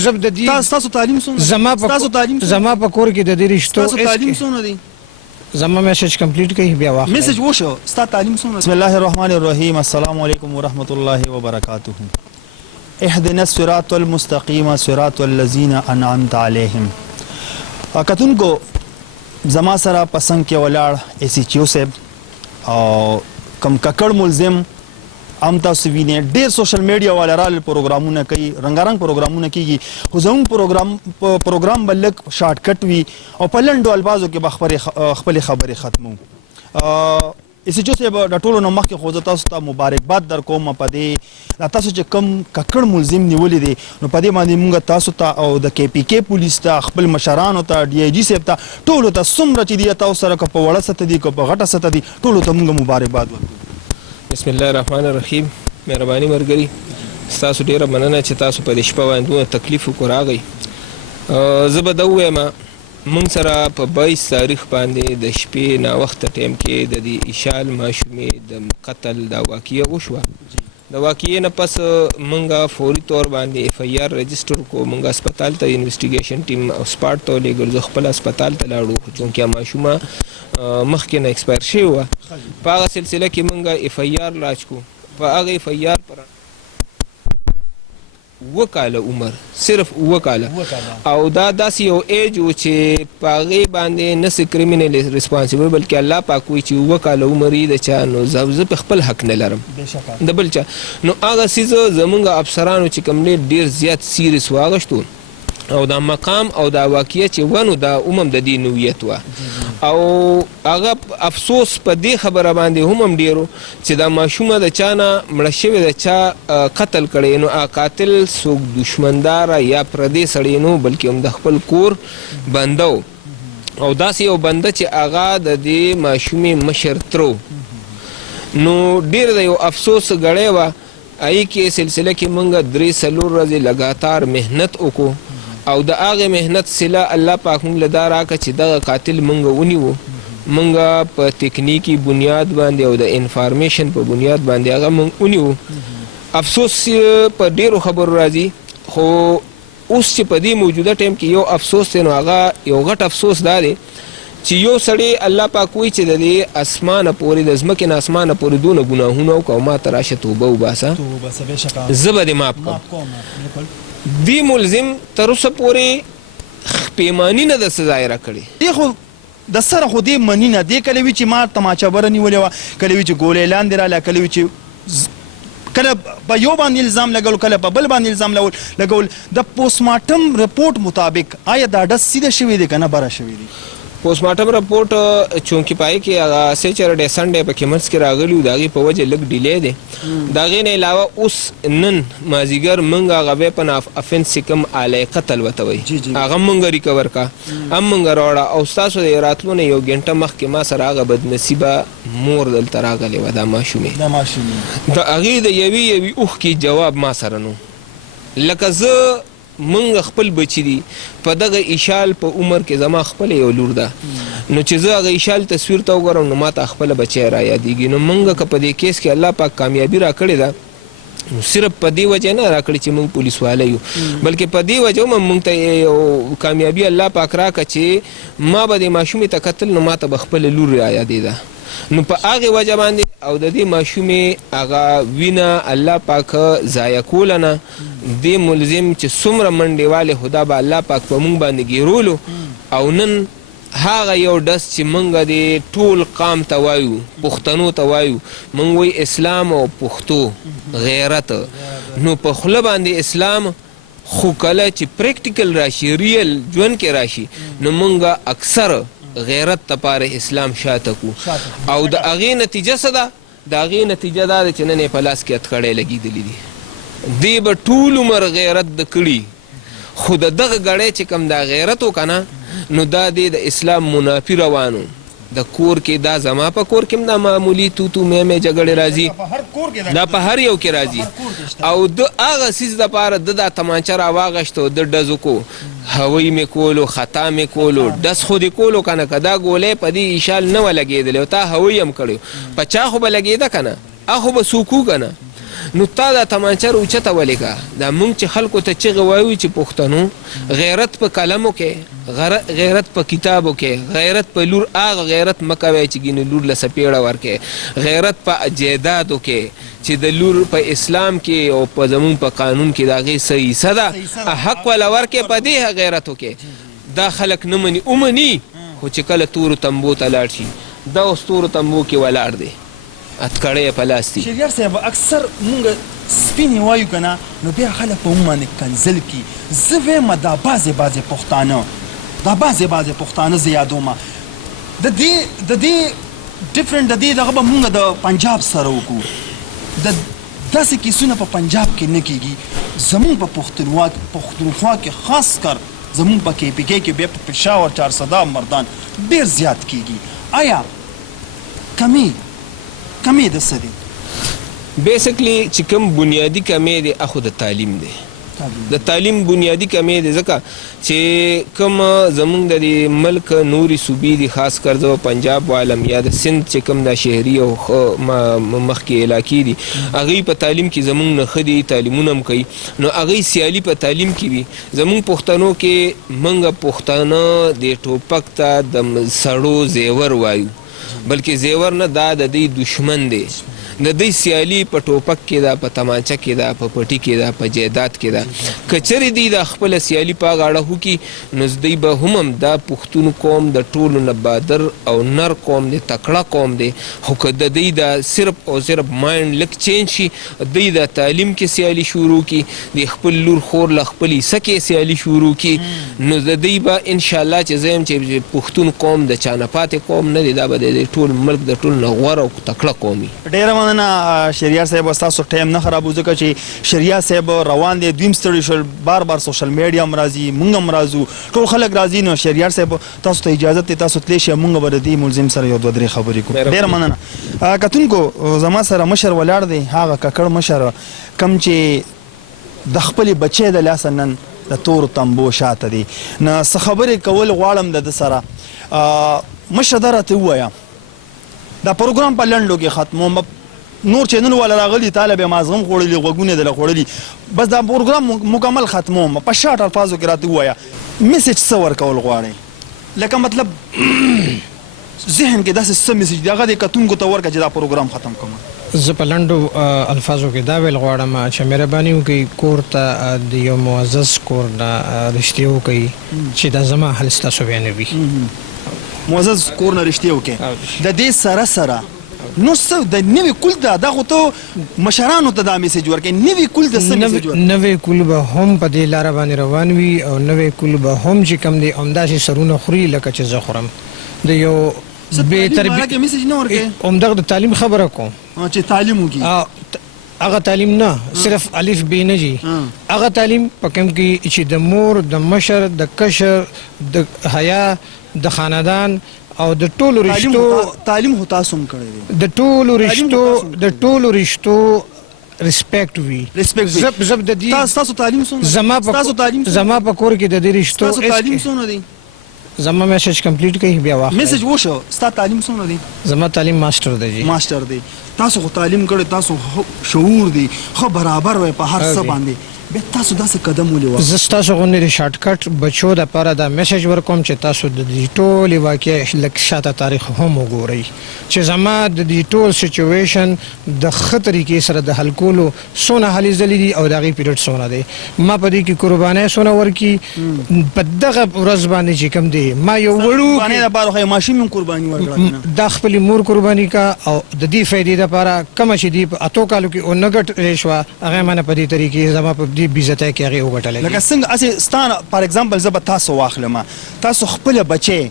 زب د دې تاسو تعلیم څومره زما په کور کې د دې رشتو تاسو تعلیم څومره دی زما میسج کمپلیټ کړئ بیا واخلئ میسج وشو ستا تعلیم څومره بسم الله الرحمن الرحیم السلام علیکم ورحمۃ اللہ وبرکاتہ اهدنا الصراط المستقیم صراط الذین انعمت علیہم کتونکو زما سره پسند کې ولاړ ایس ایچ او صاحب او کم ککړ ملزم هم تاسو وینئ ډېر سوشل میډیا والا رال پروګرامونه کوي رنګارنګ پروګرامونه کیږي خو زموږ پروګرام به لږ شارټ کټ وي او په لنډو الفاظو کې به خپلې خبرې ختمو ایس ایچ او صاحب د ټولو نه مخکې خو زه تاسو ته مبارکباد در کوم په دې دا تاسو چې کوم ککړ ملزم نیولی دی نو په دې باندې موږ تاسو ته او د کې پي کې پولیس ته خپل مشرانو ته ډي آی جي صاحب ته ټولو ته څومره چې دي تاسو سره که په وړه سطح دي که په غټه سطح دي ټولو ته موږ مبارکباد ورکوو بسم الله الرحمن الرحیم مهرباني ملګري ستاسو ډیره مننه چې تاسو په دې شپه باندې دونه تکلیف وکړو راغئ زه به دا ووایم موږ سره په 22 تاریخ باندې د شپې ناوخته ټایم کې د دې ایشال ماشومې د قتل دا واقعه وشوه د واقعې نه پس موږ فوري طور باندې اف ای آر رجسټر کو موږ هسپتال ته انویسټیګیشن ټیم او سپاټ ته ولېږل زه خپل هسپتال ته لاړو چونکې ماشومه مخکې نه ایکسپایر شوې وه په هغه سلسله کې موږ اف ای آر لاچ کو په هغه اف ای آر پر 2 کاله عمر صرف 2 کاله او دا داسې یو ایج و چې په هغې باندې نه څه کریمینل ریسپانسیبل بلکې الله پاک وایي چې 2 کاله عمر یې د چا نو زه په خپل حق نه لرم د بل چا نو هغه څیز زموږ افسرانو چې کوم ډېر زیات سیریس واغشتو او دا مقام او دا واقعیه چې ونو دا عموم د دې نوعیت وه او هغه افسوس په دې خبره باندې هم ډېرو چې دا ماشومه د چا نه مړه شوې د چا قتل کړی نو قاتل څوک دشمنداره یا پردی سړی نو بلکې هم د خپل کور بنده و او داسې یو بنده چې هغه د دې ماشومې مشر ترو نو ډېر د یو افسوس ګړی وه هغې کې سلسله کې موږ 3-4 ورځې لګاتار محنت وکړو او د هغې محنت صله الله پاک موږ له دا راکړه چې دغه قاتل موږ ونیو موږ په تکنیکي بنیاد باندې او د انفارمیشن په بنیاد باندې هغه موږ ونیو افسوس په ډېرو خبرو راځي خو اوس چې په دې موجوده ټایم کې یو افسوس دی نو هغه یو غټ افسوس دا دی چې یو سړی الله پاک وایي چې د دې اسمانه پورې د ځمکې نه اسمانه پورې دونه ګناهونه وکړه او ما ته راشه توبه وباسه زه به دې معاف کړم دی ملزم تر اوسه پورې پیماني نه ده سزا یې راکړې دی خو د سره خو دې مني نه دی کله وي چې ما تماچه بره نیولې وه کله وي چې ګولۍ لاندې راله کله وي چې کله په یو باندې الزام لګول کله په بل باندې الزام لګول د پوسټمارټم رپورټ مطابق آیا دا ډز سیده شوی دی که نه بره شوی دی پوسټمارټم رپورټ چونکې پای کې هغه سیچرډې سنډې پکې منځ کې راغلي وو د هغې په وجه لږ ډیلی دی د هغې نه علاوه اوس نن مازدیګر موږ هغه ویپن آف افنس چې کوم آلی قتل ورته وایي هغه موږ ریکور کا هم موږ راوړه او ستاسو د راتلو نه 1 ګنټه مخکې ما سره هغه بدنصیبه مور دلته راغلې وه دا ماشومې د هغې د یوې اوښکې جواب ما سره نو لکه زه منګ خپل بچی دی په دغه ایشال په عمر کې زما خپل یو لور ده نو چې زه هغه ایشال تصویر ته وګورم نو ما ته خپله بچی را یادېږي نو موږ که په دې کیس کې الله پاک کامیابي را کړې ده نو صرف په دې وجه نه را کړې چې موږ پولیس واله یو بلکې په دې وجه هم موږ ته یو کامیابي الله پاک راکړه چې ما به دې ماشومې ته کتل نو ما ته به خپله لور را یادېده نو په هغې وجه باندې او د دې ماشومې هغه وینه الله پاک ضایع کوله نه دې ملزم چې څومره منډې والې خو دا به الله پاک په موږ باندې ګیرولو او نن هغه یو ډز چې موږ د ټول قام ته وایو پښتنو ته وایو موږ وایي اسلام او پښتو غیرت نو په خوله باندې اسلام خو کله چې پریکټیکل راشي ریل ژوند کې راشي نو موږ اکثر غیرت تپاره اسلام شاته کو او د هغې نتیجه څه ده د هغې نتیجه دا ده چې نن یې په لاس کې هتکړی لګېدلی دي دی به ټول عمر غیرت د کړي خو د دغه ګړی چې کوم دا غیرت و که نه نو دا دی د اسلام منافي روانو د کور کې دا زما په کور کې هم دا معمولي توتو میمې جګړې راځي دا په هر یو کې راځي او د هغه څیز دپاره د دا تمانچه راواغشتو د ډز وکړو هوی مې کولو خطا مې کولو ډز خو دې کولو که نه که دا ګولۍ په دې ایشال نه وه لګېدلی او تا هوی هم کړی په چا خو به لګېده که نه هغه خو به څوک و که نه نو تا دا تمانچه روچته ولې کا دا مونږ چې خلکو ته چغې وایو چې پښتنو غیرت په قلمو کې غیرت په کتابو کې غیرت په لور هغه غیرت مه کوئ چې ګینې لور له سپېړه ورکې غیرت په جایدادو کې چې د لور په اسلام کې او په زمونږ په قانون کې د هغې څه حصه ده حق وله ورکې په دې غیرتو کې دا خلک نه مني ومني خو چې کله تورو تمبو ته لاړ شي دا اوس تورو تمبو کې ولاړ دی اتکړی یې په لاس دي شریار صاحب اکثر مونږ سپینې وایو که نه نو بیا خلک په مونږ باندې کنځل کي زه وایم دا بعضې پښتانه دا بعضې پښتانه زه یادومه د دې ډفرنټ د دې دغه به مونږ د پنجاب سره وکړو د داسې کیسونه په پنجاب کې نه کېږي زمونږ په پښتونخوا کې خاص کر زمونږ په KPK کې بیا په پېښور 400 مردان ډېر زیات کېږي آیا کمی د څه دی بیسیکلی چې کوم بنیادی کمی دی اخو د تعلیم دی د تعلیم بنیادی کمی دی ځکه چې کوم زمونږ د دې ملک نوري صوبې دي خاص کر زه پنجاب والم یا د سند چې کوم دا شهري او مخکې علاقې دي هغوی په تعلیم کې زمونږ نه ښه دي تعلیمونه هم کوي نو هغوی سیالي په تعلیم کې وي زمونږ پښتنو کې موږ پښتانه د ټوپک ته د سړو زیور وایو بلکې زیور نه دا د دوی دشمن دی د دوی سیالي په ټوپک کې ده په تمانچه کې ده په پټي کې ده په جایداد کې ده که چېرې دوی دا خپله سیالي په هغه اړه وکړي نو دوی به هم دا پښتون قوم د ټولو نه بادر او نر قوم دی تکړه قوم دی خو که د دوی دا صرف او صرف مایند لږ چینج شي دوی د تعلیم کې سیالي شروع کړي د خپل لور خور له خپل حصه کې سیالي شروع کړي نو د دوی به انشاءالله چې زه یم چې پښتون قوم د چا نه پاتې قوم نه دی دا به د ټول ملک د ټول نه غوره او تکړه قوم وي ډېره مننه شریار صاحب ستاسو ټایم نه خرابو ځکه چې شریار صاحب روان دی دوی هم ستړي شول بار سوشل میډیا هم راځي موږ هم راځو ټول خلک راځي نو شریار صاحب تاسو ته اجازت دی تاسو تلی شئ موږ به د دې ملزم سره یو دوه درې خبرې کوو ډېره مننه کتونکو زما سره مشر ولاړ دی هغه ککړ مشر کوم چې د خپلې بچی د لاسه نن د تورو تمبو شاته دی نو څه خبرې کول غواړم د ده سره مشر دا راته ووایه دا پروګرام په لنډو کې ختموم نور چینل والا راغلي طالب یې مازغم خوړلي غوږونه دله خوړلي بس دا پروګرام مکمل ختموم په شاټ الفاظو کې راته ووایه میسج څه ورکول غواړئ لکه مطلب ذهن کې داسې څه میسج دی هغه دې کتونکو ته ورکړه چې دا پروګرام ختم کړم زه په لنډو الفاظو کې دا ویل غواړم چې مهرباني وکړئ کور ته د یو معزز کور نه رښتیا وکړئ چې دا زما حل ستاسو بیانوي معزز کور نه رښتیا وکړئ د دې سره سره نو څه د نوي کول دا خو ته مشرانو ته دا میسج ورکړئ نوي کول د څه میسج ورکړئ نوی کول به هم په دې لاره باندې روان وي او نوی کول به هم چې کوم دی همداسې سرونه خوري لکه چې زه خورم د یو بې تربیت میسج نه ورکړئ همدغه د تعلیم خبره کوم چې تعلیم وکړي هغه تعلیم نه صرف الف ب نه جي هغه تعلیم په کوم کې چې د مور د مشر د کشر د حیا د خاندان او د ټولو رشتو تعلیم هو تاسو هم کړی دی د ټولو رشتو ریسپیکټ وي زب د دې تاسو تعلیم څونه زما په کور کې د دې رشتو تاسو تعلیم څونه دی زما میسج کمپلیټ کړئ بیا واخلئ میسج وشو ستا تعلیم څونه دی زما تعلیم ماستر دی جی ماستر دی تاسو خو تعلیم کړی تاسو شعور دی خو برابر وای په هر څه باندې بیا تاسو داسې قدم ولې زه ستاسو غوندې د شارټ کټ بچو دپاره دا میسج ورکوم چې تاسو د دې ټولې واقعې لږ شاته تاریخ هم وګورئ چې زما د دې ټول سچویشن د ښه طریقې سره د حل کولو څونه هلې ځلې دي او د هغې پیریډ څونه دی ما په دې کې قربانۍ څونه ورکړي په دغه ورځ باندې چې کوم دی ما یو وړو ماشوم هم قرباني ورکړه دا خپلې مور قرباني کا او د دې فایدې دپاره کومه چې دي په اتو کالو کې او نه ګټلې شوه هغه ما نه په دې طریقې زما په بیزتۍ کې هغې وګټلی لکه څنګه هسې ستا فار اګزامپل زه به تاسو واخلم تاسو خپله بچی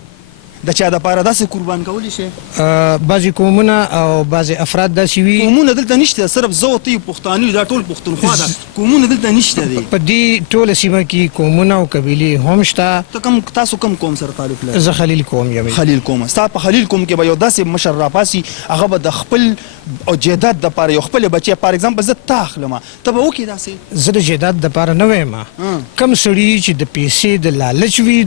د چا دپاره داسې قربان کولی شي بعضې قومونه او بعضې افراد داسې وي قومونه دلته نشته صرف زه او ته پښتانه دا ټول پښتونخوا ده قومونه دلته نشته دي په دې ټوله سیمه کې قومونه او قبیلې هم شته تاسو کوم قوم سره تعلق لرئ زه خلیل قوم یم خلیل قوم ستا په خلیل قوم کې به یو داسې مشر راپاسي هغه به د خپل او جیداد دپاره یو خپلې بچی فار اګزامپل زه تا اخلم ته به وکړې داسې زه د جیداد دپاره نه وایم کم سړي چې د پیسې د لالچ وي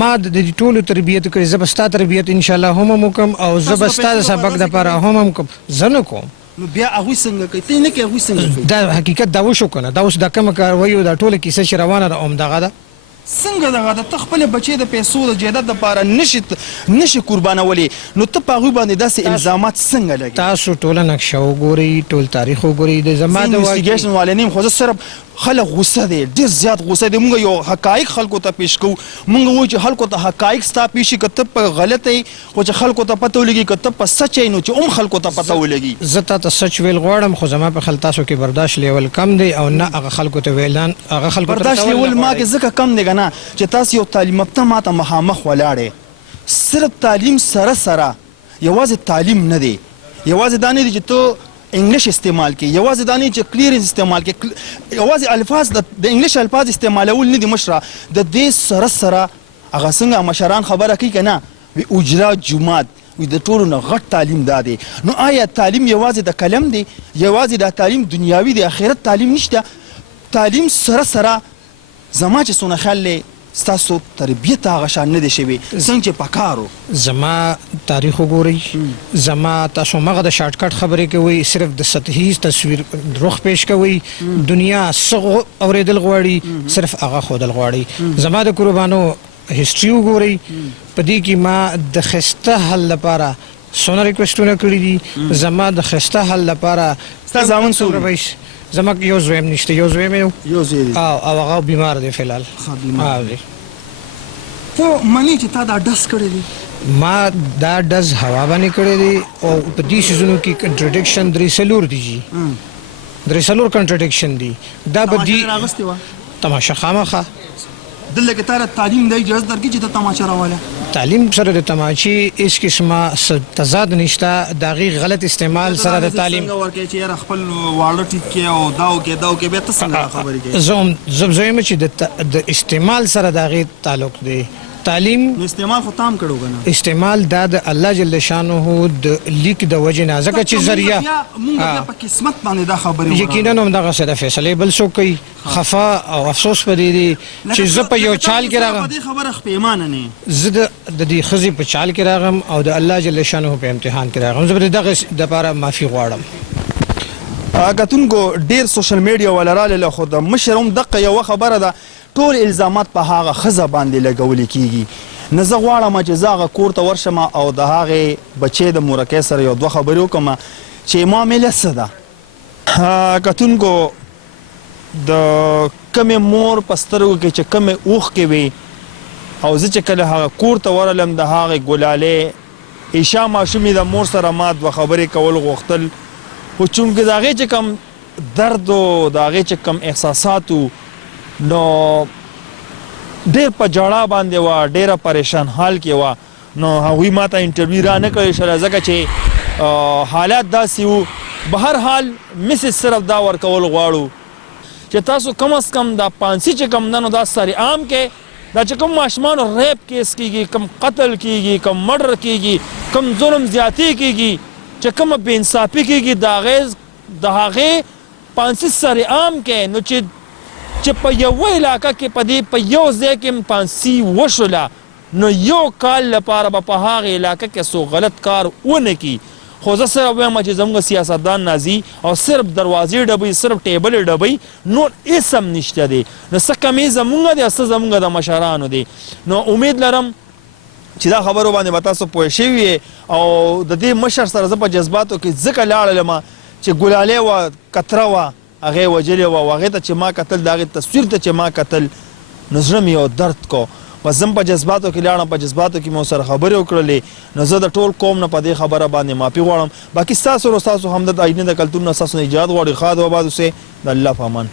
ما د دې ټولو تربیت کړې زه به ستا تربیت انشاءالله هم وکړم او زه به ستا د سبق دپاره هم کوم زه نه کوم نو بیا هغوی څنګه کوي ته نه کوي هغوی څنګه کوي دا حقیقت دا وشو کنه دا اوس د کوم کاروایو دا ټوله کیسه چې روانه ده همدغه ده څنګه دغه د ته خپل بچی د پیسو د جیدت دپاره نشي قربانولی نو ته په هغوی باندې داسې الزامات څنګه لګي تاسو ټوله نقشه وګورئ ټول تاریخ وګورئ د زما د انویسټیګیشن والے نیم خو زه صرف خلک غوسه دی ډېر زیات غوسه دی مونږ یو حقایق خلکو ته پیش کوو مونږ وایو چې خلکو ته حقایق ستا پیش شي که ته په غلطه یې خو چې خلکو ته پته ولګي که ته په سچ یې نو چې هم خلکو ته پته ولګي زه تا ته سچ ویل غواړم خو زما په خیال تاسو کې برداشت لیول کم دی او نه هغه خلکو ته ویلان هغه خلکو ته برداشت لیول ما کې ځکه کم دی که نه چې تاسو یو تعلیم یافته ما ته مخامخ ولاړې صرف تعلیم سره یوازې تعلیم نه دی یوازې دا نه دی چې ته انګلیش استعمال کې یوازې دا نه چې کلیرنس استعمال کې یوازې الفاظ د انګلیش الفاظ استعمالول نه دي مشره د دې سره هغه څنګه مشران خبره کوي که نه وي اجرا جومات وي د ټولو نه غټ تعلیم دا دی نو آیا تعلیم یوازې د قلم دی یوازې دا تعلیم دنیاوي دی آخرت تعلیم نشته تعلیم سره زما چې څونه خیال دی ستاسو تربیت هغه شان نه دی شوی څنګه چې پکارو زما تاریخ وګورئ زما تاسو مغه د شارټ کټ خبرې کوي صرف د سطحي تصویر رخ پیش کوي دنیا څه اورېدل غواړي صرف هغه ښودل غواړي زما د قربانو هیسټري وګورئ په دې کې ما د ښایسته حل لپاره څونه ریکویسټونه کړي دي زما د ښایسته حل لپاره ستا زامن څومره زما یو زویم نشته یو زویم یو زوی دی او هغه بیمار دی فلحال بیمار دی ته منې چې تا دا ډز کړی دی ما دا ډز هوا باندې کړی دی او په دې سیزونو کې کنټرډکشن درې دي جی درې کنټرډکشن دي دا به دي راغستې وه تماشا خامخه دلته کې تا تعلیم دی اجازه درکړي چې ته تماچه راواله تعلیم سره د تماچې هیڅ قسمه تضاد نشته د هغې غلط استعمال سره د تعلیم څنګه ورکوې چې یاره خپل واړه ټیټ کړې او دا وکړې بیا ته څنګه خبرې کوې زه یم چې د استعمال سره د هغې تعلق دی تعلیم نو استعمال خو تام کړو که نه استعمال دا د الله جل شانه د لیک د وجې نه ځکه چې ذریعه مونږ بیا په قسمت باندې دا خبرې یقینا همدغسې د فیصلې بل څوک کوي خفا او افسوس په دې دی چې زه په یو چال کې راغم په دې خبره خپېمانه نه زه د دې ښځې په چال کې راغم او د الله جل شانه په امتحان کې راغم زه به د دغې دپاره معافي غواړم کتونکو ډېر سوشل میډیا والا راله خو د مشر هم دقه یوه خبره ده ټول الزامات په هغه ښځه باندې لګولی کیږي نه زه غواړم چې زه هغه کور ته ورشم او د هغې بچې د مورکۍ سره یو دوه خبرې وکړم چې معامله څه ده کتونکو د کمې مور په سترګو کې چې کمې اوښکې وي او زه چې کله هغه کور ته ورغلم د هغې ګلالې عیشا ماشومې د مور سره ما دوه خبرې کول غوښتل خو چونکې د هغې چې کم درد و د هغې چې کم احساسات و نو ډېر په جړا باندې وه ډېره پریشان حال کې وه نو هغوی ما ته انټرویو را نه کولی شوله ځکه چې حالات داسې وو به هر حال مسز صرف دا ورکول غواړو چې تاسو کم از کم دا پانسي چې کم ده نو دا ساري عام کې دا چې کوم ماشومانو ریپ کیس کیږي کم قتل کیږي کم مرډر کیږي کم ظلم زیاتی کیږي چې کومه بې انصافي کیږي د هغې پانسي ساري عام کې نو چې په یوه علاقه کې په دې په یو ځای کې پانسي وشوله نو یو کال لپاره به په هغې علاقه کې څو غلط کار ونه کړي خو زه صرف وایم چې زموږ سیاستدان نازي او صرف دروازې ډبوي صرف ټیبلې ډبوي نور هېڅ هم نشته دی نو څه کمې زموږ دی او څه زموږ د مشرانو دی نو امید لرم چې دا خبرو باندې به تاسو پوه شوي او د دې مشر سره زه په جذباتو کې ځکه لاړلم چې ګلالۍ وه کتره وه هغې وجلې وه او هغې ته چې ما کتل د هغې تصویر ته چې ما کتل نو زړه مې یو درد کو بس زه په جذباتو کې لاړم په جذباتو کې مې ورسره خبرې وکړلې نو زه د ټول قوم نه په دې خبره باندې معافي غواړم باقي ستاسو نو ستاسو همدرد آینه د کلتور نه ستاسو نه ایجاد غواړي ښاد و آباد اوسئ د الله په امان